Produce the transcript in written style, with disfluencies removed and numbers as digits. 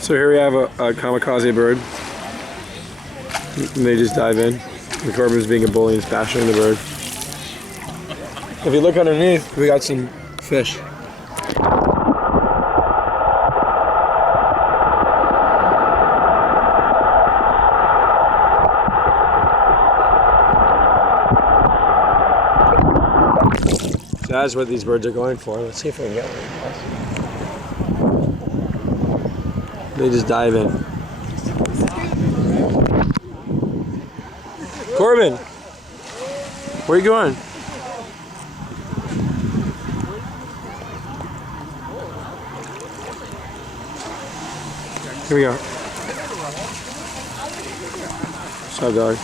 So here we have a kamikaze bird. And they just dive in. And Corbin's being a bully and smashing the bird. If you look underneath, we got some fish. So that's what these birds are going for. Let's see if we can get one. They just dive in. Corbin, where are you going? Here we go. What's up, dog?